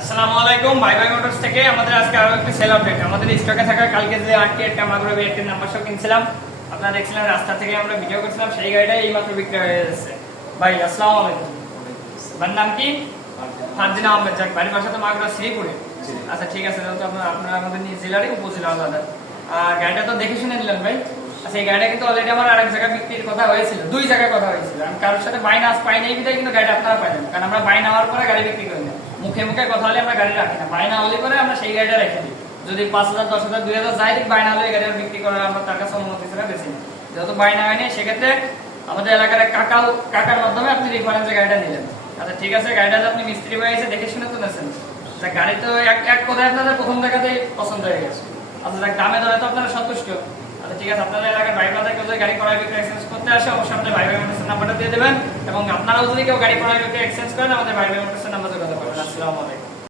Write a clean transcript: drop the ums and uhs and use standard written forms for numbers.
আসসালামু আলাইকুম ভাই ভাই মোটরস থেকে আমাদের আজকে আরো একটা সেল আপডেট। আমাদের স্টকে থাকা কালকে যে আটটি একটা মাগুরা বিআরটির নাম্বার শো কিনছিলাম, আপনারা দেখছিলেন রাস্তা থেকে আমরা ভিডিও করছিলাম, সেই গাড়িটা এই মাত্র বিক্রি হয়ে গেছে। ভাই আসসালামু আলাইকুম, আপনার নাম কি? ফারদিন আহমেদ। যাক, বাড়ির পাশে তো মাগুরা শ্রীপুরে। আচ্ছা ঠিক আছে, যেহেতু আপনারা আমাদের নিজ জেলারই উপজেলা আলাদা, আর গাড়িটা তো দেখে শুনে নিলেন ভাই। আচ্ছা, এই গাড়িটা কিন্তু অলরেডি আমার আরেক জায়গায় বিক্রির কথা হয়েছিল, দুই জায়গায় কথা হয়েছিল। আমি কারোর সাথে বাইনা আজ পাই নাই বিধায় কিন্তু গাড়িটা আপনারা পাইলেন, কারণ আমরা বাইনা হওয়ার পরে গাড়ি বিক্রি করি না। মুখে মুখে কথা হলে আমরা গাড়ি রাখি না, বাইনা হলে পরে আমরা সেই গাড়িটা রেখে দিই। যদি 5,000 10,000 2,000 যাই দিক, বাইনা হলে গাড়ি বিক্রি করার আমরা তার কাছে অনুমতি ছাড়া বেশি না। যেহেতু বাইনা হয়নি, সেক্ষেত্রে আমাদের এলাকার এক কাকার মাধ্যমে আপনি রেফারেন্সে গাড়িটা নিলেন। আচ্ছা ঠিক আছে, গাড়িটা আপনি মিস্ত্রি ভাই এসে দেখে শুনে তো নেছেন। আচ্ছা, গাড়ি তো এক কথায় আপনাদের প্রথম দেখাতেই পছন্দ হয়ে গেছে। আচ্ছা যাক, দামে দরে তো আপনারা সন্তুষ্ট। আচ্ছা ঠিক আছে, আপনাদের এলাকার ভাই ব্রাদার কেউ যদি গাড়ি ক্রয় বিক্রয় এক্সচেঞ্জ করতে আসে, অবশ্যই আমাদের ভাই ভাই মোটরসের নাম্বারটা দিয়ে দেবেন, এবং আপনারাও যদি কেউ গাড়ি ক্রয় বিক্রয় এক্সচেঞ্জ করেন, আমাদের ভাই ভাই মোটরসের নাম্বার যোগাযোগ করবেন। আসসালামু আলাইকুম।